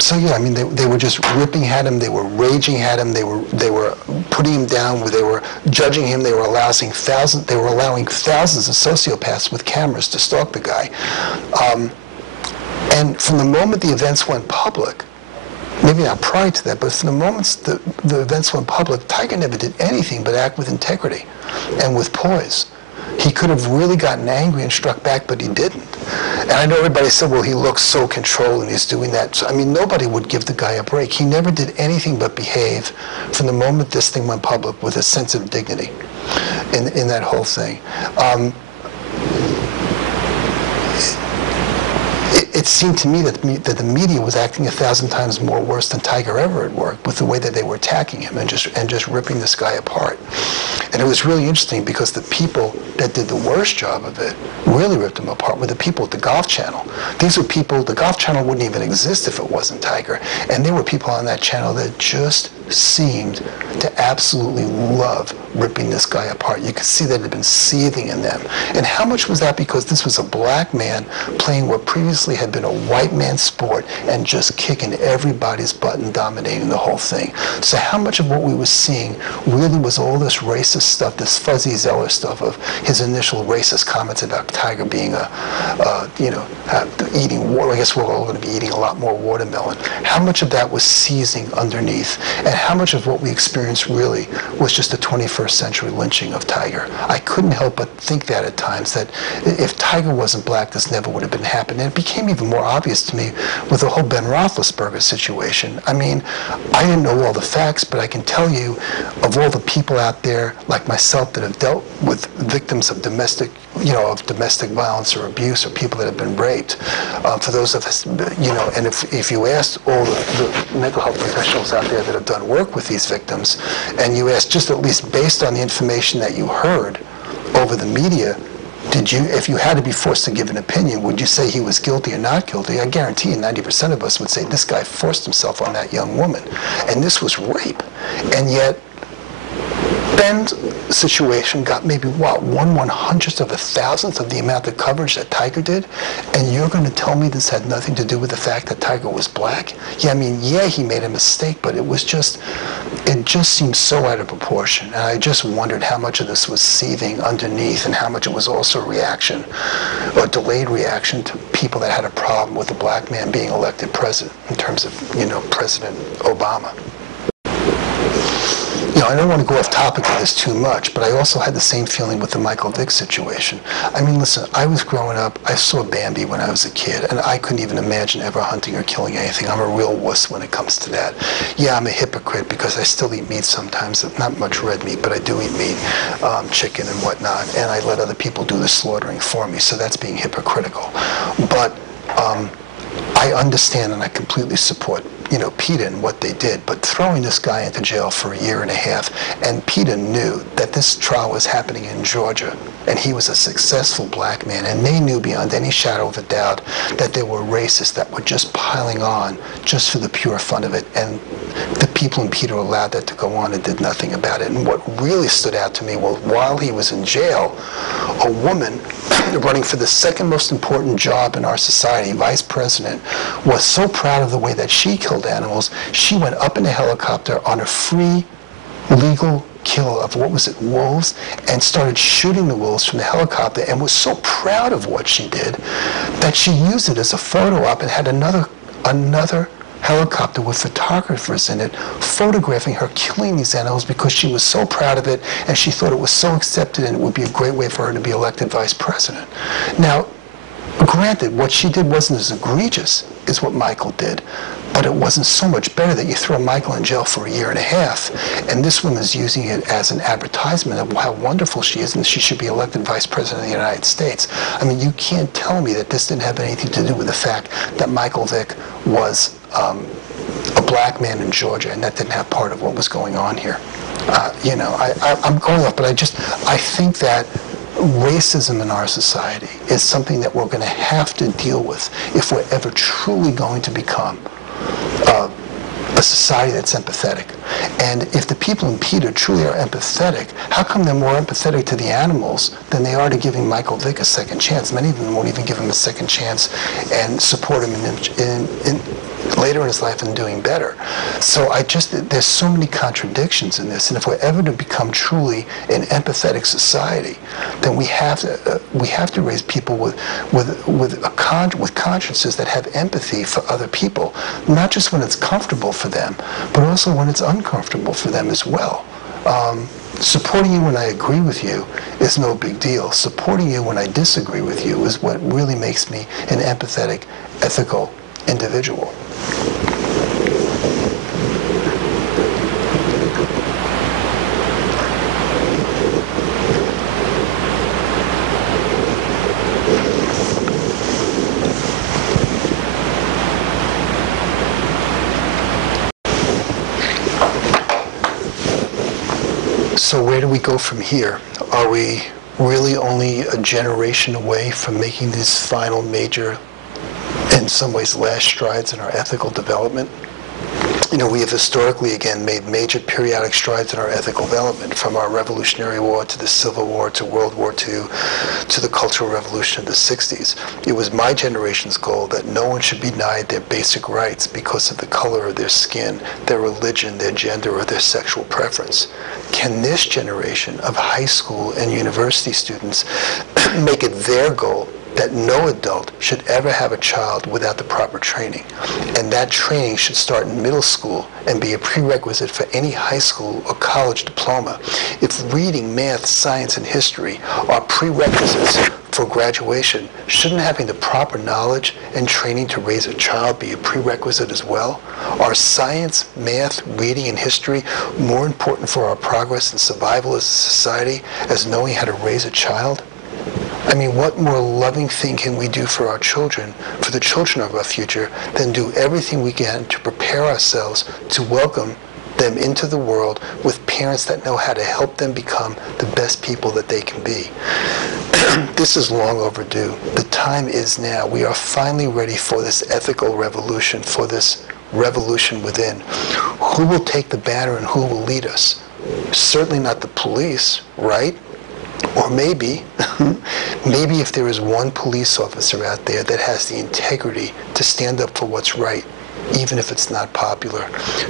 So yeah, I mean, they were just ripping at him. They were raging at him. They were putting him down. They were judging him. They were allowing thousands of sociopaths with cameras to stalk the guy. And from the moment the events went public, maybe not prior to that, but from the moments the events went public, Tiger never did anything but act with integrity and with poise. He could have really gotten angry and struck back, but he didn't. And I know everybody said, well, he looks so controlled and he's doing that. So, I mean, nobody would give the guy a break. He never did anything but behave from the moment this thing went public with a sense of dignity in that whole thing. It seemed to me that the media was acting 1,000 times more worse than Tiger ever had worked with the way that they were attacking him and just ripping this guy apart. And it was really interesting because the people that did the worst job of it really ripped him apart were the people at the Golf Channel. These were people, the Golf Channel wouldn't even exist if it wasn't Tiger. And there were people on that channel that just seemed to absolutely love ripping this guy apart. You could see that it had been seething in them. And how much was that because this was a black man playing what previously had been a white man's sport and just kicking everybody's butt and dominating the whole thing? So how much of what we were seeing really was all this racist stuff, this Fuzzy Zeller stuff of his initial racist comments about Tiger being eating water. I guess we're all going to be eating a lot more watermelon. How much of that was seizing underneath? And how much of what we experienced really was just a 21st century lynching of Tiger? I couldn't help but think that at times, that if Tiger wasn't black, this never would have been happening. And it became even more obvious to me with the whole Ben Roethlisberger situation. I mean, I didn't know all the facts, but I can tell you, of all the people out there like myself that have dealt with victims of domestic violence or abuse or people that have been raped, for those of us, and if you asked all the mental health professionals out there that have done work with these victims, and you asked just at least based on the information that you heard over the media, if you had to be forced to give an opinion, would you say he was guilty or not guilty? I guarantee you 90% of us would say this guy forced himself on that young woman. And this was rape. And yet, Ben's situation got maybe, 1/100th of a thousandth of the amount of coverage that Tiger did? And you're going to tell me this had nothing to do with the fact that Tiger was black? Yeah, I mean, yeah, he made a mistake, but it just seemed so out of proportion. And I just wondered how much of this was seething underneath and how much it was also reaction or delayed reaction to people that had a problem with a black man being elected president in terms of, President Obama. I don't want to go off topic of this too much, but I also had the same feeling with the Michael Vick situation. I mean, listen, I was growing up, I saw Bambi when I was a kid, and I couldn't even imagine ever hunting or killing anything. I'm a real wuss when it comes to that. Yeah, I'm a hypocrite because I still eat meat sometimes, not much red meat, but I do eat meat, chicken and whatnot, and I let other people do the slaughtering for me, so that's being hypocritical. But I understand and I completely support PETA and what they did, but throwing this guy into jail for 1.5 years, and PETA knew that this trial was happening in Georgia, and he was a successful black man, and they knew beyond any shadow of a doubt that there were racists that were just piling on just for the pure fun of it, and the people in PETA allowed that to go on and did nothing about it. And what really stood out to me was while he was in jail, a woman running for the second most important job in our society, vice president, was so proud of the way that she killed animals, she went up in a helicopter on a free, legal kill of, wolves, and started shooting the wolves from the helicopter, and was so proud of what she did that she used it as a photo op and had another helicopter with photographers in it photographing her killing these animals because she was so proud of it and she thought it was so accepted and it would be a great way for her to be elected vice president. Now, granted, what she did wasn't as egregious as what Michael did, but it wasn't so much better that you throw Michael in jail for 1.5 years, and this woman's using it as an advertisement of how wonderful she is and she should be elected vice president of the United States. I mean, you can't tell me that this didn't have anything to do with the fact that Michael Vick was a black man in Georgia, and that didn't have part of what was going on here. I'm going off, but I think that racism in our society is something that we're going to have to deal with if we're ever truly going to become a society that's empathetic. And if the people in PETA truly are empathetic, how come they're more empathetic to the animals than they are to giving Michael Vick a second chance? Many of them won't even give him a second chance and support him in later in his life and doing better. So there's so many contradictions in this, and if we're ever to become truly an empathetic society, then we have to raise people with consciences that have empathy for other people, not just when it's comfortable for them, but also when it's uncomfortable for them as well. Supporting you when I agree with you is no big deal. Supporting you when I disagree with you is what really makes me an empathetic, ethical individual. So where do we go from here? Are we really only a generation away from making these final major, in some ways, last strides in our ethical development? You know, we have historically, again, made major periodic strides in our ethical development, from our Revolutionary War to the Civil War to World War II to the Cultural Revolution of the 60s. It was my generation's goal that no one should be denied their basic rights because of the color of their skin, their religion, their gender, or their sexual preference. Can this generation of high school and university students make it their goal that no adult should ever have a child without the proper training? And that training should start in middle school and be a prerequisite for any high school or college diploma. If reading, math, science, and history are prerequisites for graduation, shouldn't having the proper knowledge and training to raise a child be a prerequisite as well? Are science, math, reading, and history more important for our progress and survival as a society as knowing how to raise a child? I mean, what more loving thing can we do for our children, for the children of our future, than do everything we can to prepare ourselves to welcome them into the world with parents that know how to help them become the best people that they can be. This is long overdue. The time is now. We are finally ready for this ethical revolution, for this revolution within. Who will take the banner and who will lead us? Certainly not the police, right? Or maybe if there is one police officer out there that has the integrity to stand up for what's right, even if it's not popular,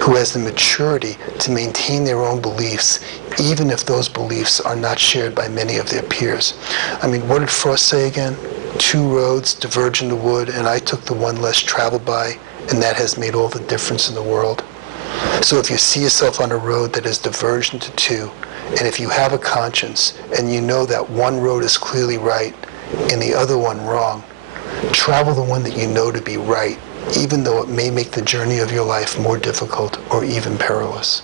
who has the maturity to maintain their own beliefs, even if those beliefs are not shared by many of their peers. I mean, what did Frost say again? 2 roads diverge in the wood, and I took the one less traveled by, and that has made all the difference in the world. So if you see yourself on a road that is diverged into 2, and if you have a conscience and you know that one road is clearly right and the other one wrong, travel the one that you know to be right, even though it may make the journey of your life more difficult or even perilous.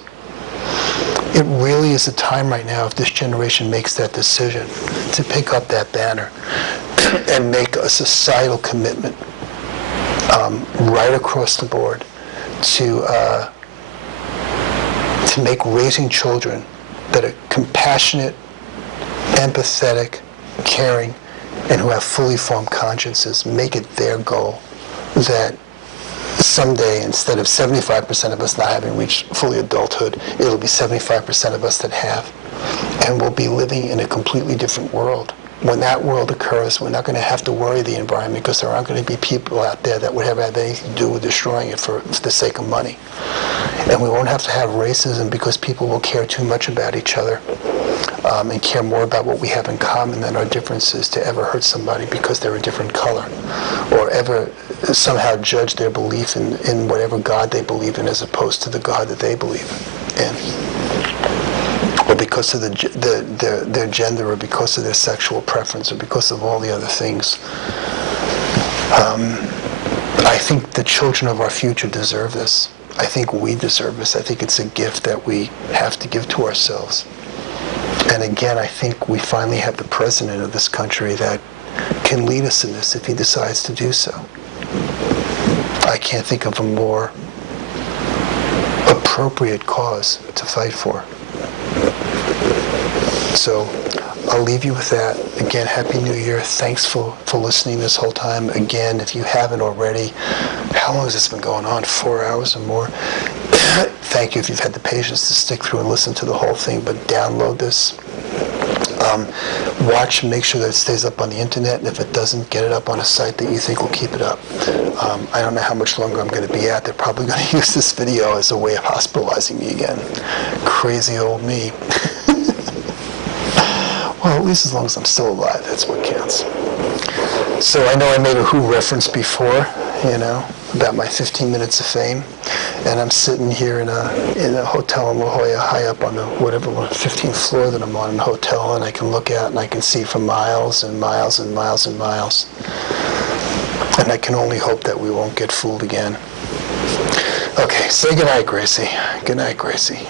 It really is a time right now, if this generation makes that decision, to pick up that banner and make a societal commitment right across the board to make raising children that are compassionate, empathetic, caring, and who have fully formed consciences, make it their goal that someday, instead of 75% of us not having reached fully adulthood, it'll be 75% of us that have. And we'll be living in a completely different world. When that world occurs, we're not going to have to worry the environment, because there aren't going to be people out there that would have anything to do with destroying it for the sake of money. And we won't have to have racism, because people will care too much about each other and care more about what we have in common than our differences to ever hurt somebody because they're a different color, or ever somehow judge their belief in whatever God they believe in as opposed to the God that they believe in. Or because of their gender, or because of their sexual preference, or because of all the other things. I think the children of our future deserve this. I think we deserve this. I think it's a gift that we have to give to ourselves. And again, I think we finally have the president of this country that can lead us in this if he decides to do so. I can't think of a more appropriate cause to fight for. So I'll leave you with that. Again, Happy New Year. Thanks for listening this whole time. Again, if you haven't already, how long has this been going on? 4 hours or more? Thank you if you've had the patience to stick through and listen to the whole thing, but download this. Watch and make sure that it stays up on the internet, and if it doesn't, get it up on a site that you think will keep it up. I don't know how much longer I'm going to be at. They're probably going to use this video as a way of hospitalizing me again. Crazy old me. Well, at least as long as I'm still alive, that's what counts. So I know I made a Who reference before, about my 15 minutes of fame, and I'm sitting here in a hotel in La Jolla, high up on the 15th floor that I'm on in the hotel, and I can look out and I can see for miles and miles and miles and miles. And I can only hope that we won't get fooled again. Okay, say goodnight, Gracie. Good night, Gracie.